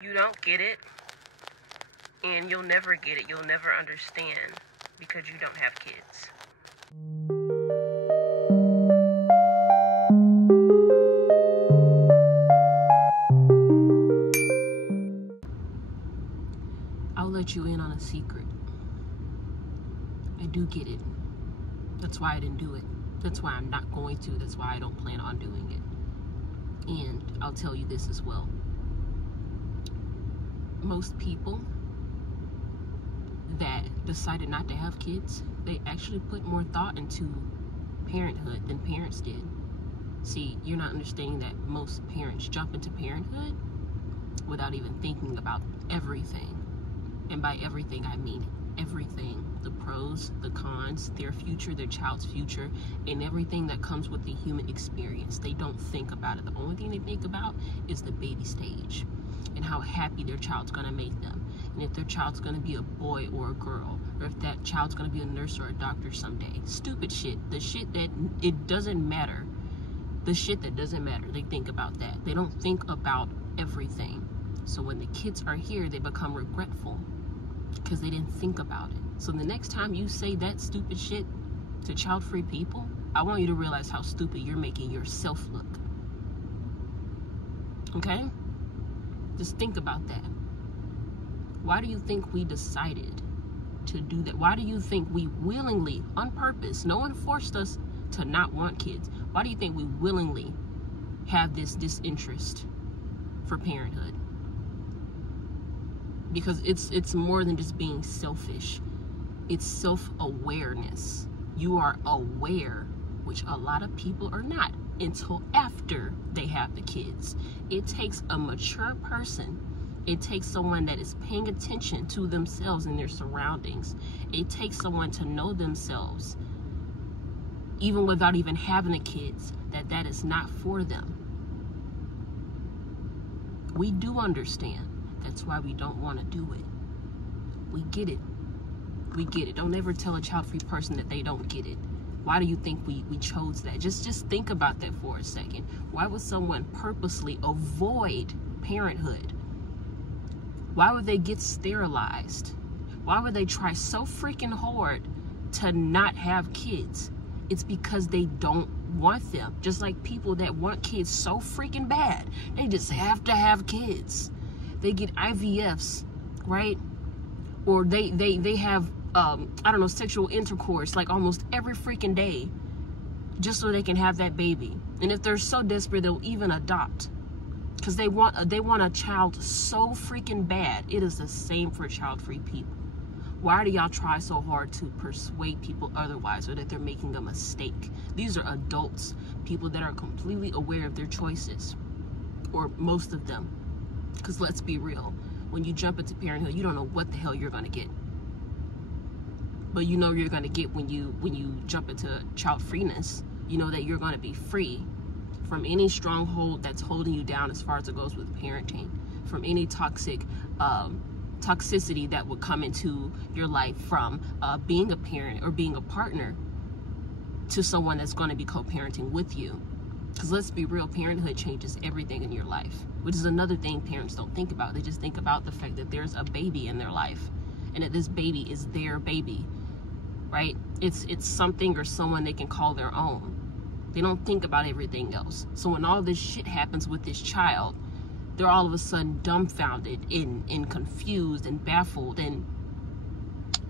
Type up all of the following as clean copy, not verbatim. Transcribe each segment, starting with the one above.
You don't get it, and you'll never get it. You'll never understand because you don't have kids. I'll let you in on a secret. I do get it. That's why I didn't do it. That's why I'm not going to. That's why I don't plan on doing it. And I'll tell you this as well. Most people that decided not to have kids, they actually put more thought into parenthood than parents did. See, you're not understanding that most parents jump into parenthood without even thinking about everything. And by everything, I mean everything. The pros, the cons, their future, their child's future, and everything that comes with the human experience. They don't think about it. The only thing they think about is the baby stage and how happy their child's gonna make them. And if their child's gonna be a boy or a girl, or if that child's gonna be a nurse or a doctor someday. Stupid shit. The shit that it doesn't matter. The shit that doesn't matter. They think about that. They don't think about everything. So when the kids are here, they become regretful because they didn't think about it. So the next time you say that stupid shit to child-free people, I want you to realize how stupid you're making yourself look. Okay? Just think about that. Why do you think we decided to do that? Why do you think we willingly, on purpose, no one forced us to not want kids. Why do you think we willingly have this disinterest for parenthood? Because it's more than just being selfish. It's self-awareness. You are aware, which a lot of people are not until after they have the kids. It takes a mature person. It takes someone that is paying attention to themselves and their surroundings. It takes someone to know themselves, even without even having the kids, that is not for them. We do understand. That's why we don't want to do it. We get it. We get it. Don't ever tell a child-free person that they don't get it. Why do you think we chose that? Just think about that for a second. Why would someone purposely avoid parenthood? Why would they get sterilized? Why would they try so freaking hard to not have kids? It's because they don't want them. Just like people that want kids so freaking bad, they just have to have kids. They get IVFs, right? Or they have I don't know, sexual intercourse like almost every freaking day just so they can have that baby. And if they're so desperate, they'll even adopt because they want a child so freaking bad. It is the same for child-free people. Why do y'all try so hard to persuade people otherwise, or that they're making a mistake? These are adults, people that are completely aware of their choices, or most of them. Because let's be real, when you jump into parenthood, you don't know what the hell you're gonna get. But you know you're gonna get when you jump into child-freeness. You know that you're gonna be free from any stronghold that's holding you down as far as it goes with parenting, from any toxicity that would come into your life from being a parent or being a partner to someone that's going to be co-parenting with you. Because let's be real, parenthood changes everything in your life, which is another thing parents don't think about. They just think about the fact that there's a baby in their life and that this baby is their baby, right? It's something or someone they can call their own. They don't think about everything else. So when all this shit happens with this child, they're all of a sudden dumbfounded and confused and baffled, and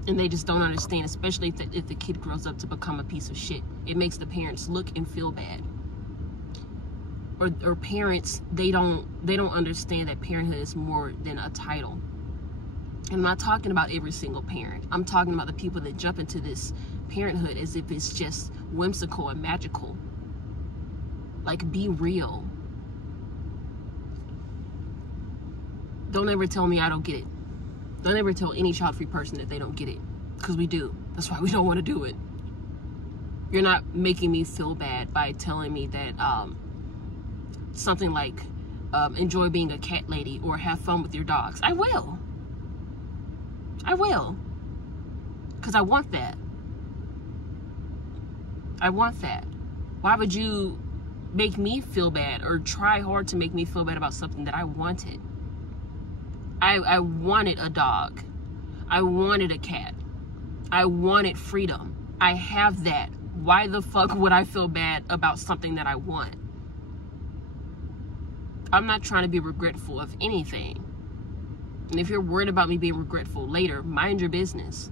they just don't understand, especially if the kid grows up to become a piece of shit. It makes the parents look and feel bad. Or parents, they don't understand that parenthood is more than a title. And I'm not talking about every single parent. I'm talking about the people that jump into this parenthood as if it's just whimsical and magical. Like, be real. Don't ever tell me I don't get it. Don't ever tell any child-free person that they don't get it. Because we do. That's why we don't want to do it. You're not making me feel bad by telling me that something like enjoy being a cat lady or have fun with your dogs. I will. I will. Because I want that. I want that. Why would you make me feel bad or try hard to make me feel bad about something that I wanted? I wanted a dog. I wanted a cat. I wanted freedom. I have that. Why the fuck would I feel bad about something that I want? I'm not trying to be regretful of anything. And if you're worried about me being regretful later, mind your business.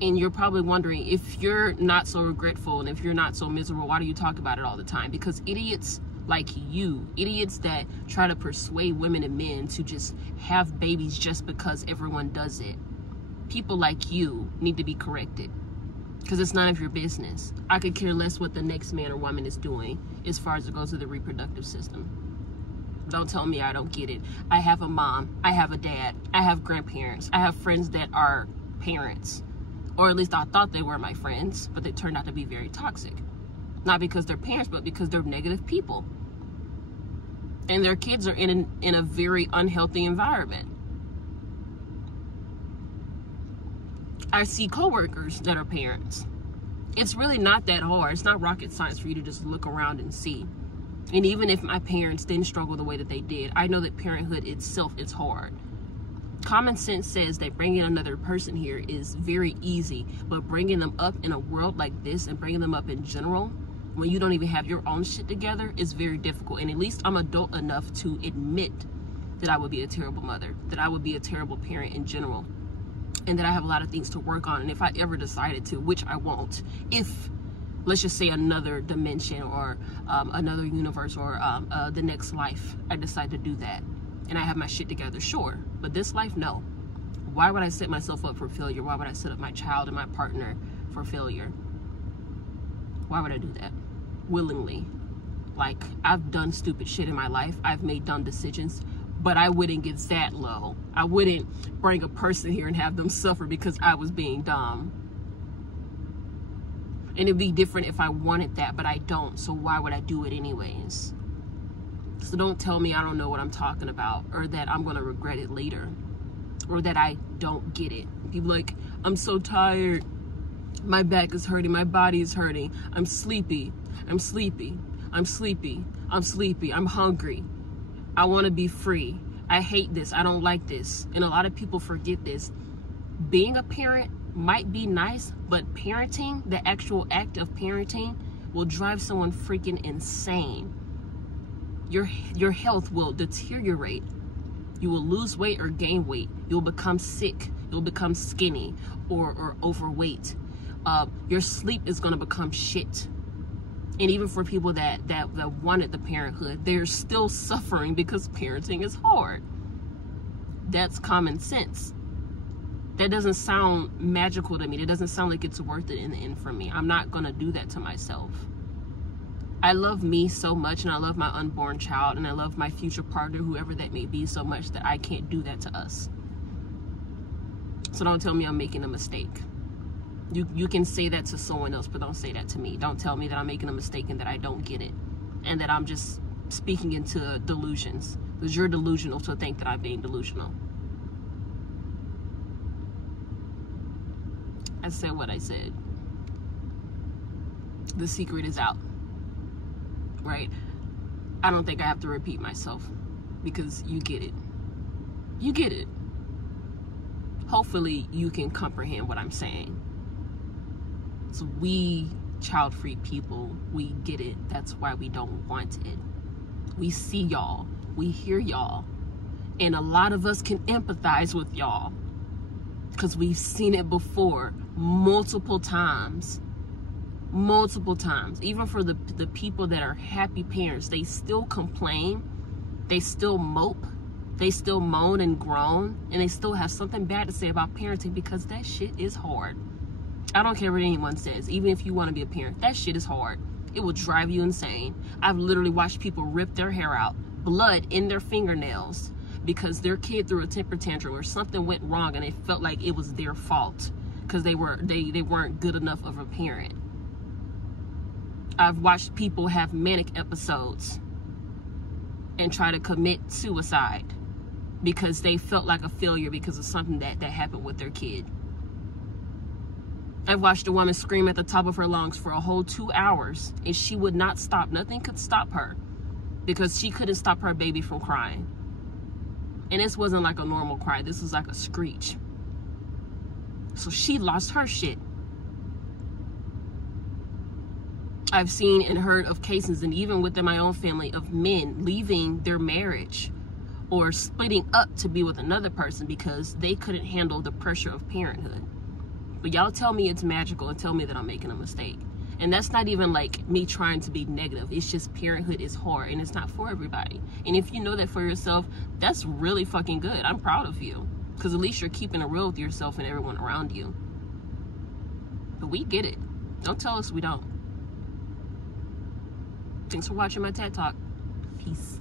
And you're probably wondering, if you're not so regretful and if you're not so miserable, why do you talk about it all the time? Because idiots like you, idiots that try to persuade women and men to just have babies just because everyone does it, people like you need to be corrected. Because it's none of your business. I could care less what the next man or woman is doing as far as it goes to the reproductive system. Don't tell me I don't get it. I have a mom. I have a dad. I have grandparents. I have friends that are parents. Or at least I thought they were my friends, but they turned out to be very toxic. Not because they're parents, but because they're negative people. And their kids are in a very unhealthy environment. I see coworkers that are parents. It's really not that hard. It's not rocket science for you to just look around and see. And even if my parents didn't struggle the way that they did, I know that parenthood itself is hard. Common sense says that bringing another person here is very easy, but bringing them up in a world like this and bringing them up in general, when you don't even have your own shit together, is very difficult. And at least I'm adult enough to admit that I would be a terrible mother, that I would be a terrible parent in general, and that I have a lot of things to work on. And if I ever decided to, which I won't, if, let's just say, another dimension or another universe or the next life, I decide to do that and I have my shit together, sure. But this life, no. Why would I set myself up for failure? Why would I set up my child and my partner for failure? Why would I do that? Willingly. Like, I've done stupid shit in my life. I've made dumb decisions. But I wouldn't get that low. I wouldn't bring a person here and have them suffer because I was being dumb. And it'd be different if I wanted that, but I don't. So why would I do it anyways? So don't tell me I don't know what I'm talking about, or that I'm going to regret it later, or that I don't get it. People like, I'm so tired. My back is hurting. My body is hurting. I'm sleepy. I'm sleepy. I'm sleepy. I'm sleepy. I'm hungry. I want to be free. I hate this. I don't like this. And a lot of people forget this. Being a parent might be nice, but parenting, the actual act of parenting, will drive someone freaking insane. Your health will deteriorate. You will lose weight or gain weight. You'll become sick. You'll become skinny or overweight. Your sleep is going to become shit. And even for people that wanted the parenthood, they're still suffering because parenting is hard. That's common sense. That doesn't sound magical to me. That doesn't sound like it's worth it in the end for me. I'm not going to do that to myself. I love me so much, and I love my unborn child, and I love my future partner, whoever that may be, so much that I can't do that to us. So don't tell me I'm making a mistake. You can say that to someone else, but don't say that to me. Don't tell me that I'm making a mistake and that I don't get it, and that I'm just speaking into delusions, because you're delusional to think that I'm being delusional. I said what I said. The secret is out, right? I don't think I have to repeat myself, because you get it. You get it. Hopefully you can comprehend what I'm saying. So we child-free people, we get it. That's why we don't want it. We see y'all. We hear y'all. And a lot of us can empathize with y'all, because we've seen it before multiple times. Multiple times. Even for the people that are happy parents, they still complain. They still mope. They still moan and groan. And they still have something bad to say about parenting, because that shit is hard. I don't care what anyone says. Even if you want to be a parent, that shit is hard. It will drive you insane. I've literally watched people rip their hair out, blood in their fingernails, because their kid threw a temper tantrum or something went wrong and they felt like it was their fault because they weren't good enough of a parent. I've watched people have manic episodes and try to commit suicide because they felt like a failure because of something that happened with their kid. I've watched a woman scream at the top of her lungs for a whole 2 hours, and she would not stop. Nothing could stop her, because she couldn't stop her baby from crying. And this wasn't like a normal cry. This was like a screech. So she lost her shit. I've seen and heard of cases, and even within my own family, of men leaving their marriage or splitting up to be with another person because they couldn't handle the pressure of parenthood. But y'all tell me it's magical and tell me that I'm making a mistake. And that's not even like me trying to be negative. It's just parenthood is hard and it's not for everybody. And if you know that for yourself, that's really fucking good. I'm proud of you. Because at least you're keeping it real with yourself and everyone around you. But we get it. Don't tell us we don't. Thanks for watching my TED Talk. Peace.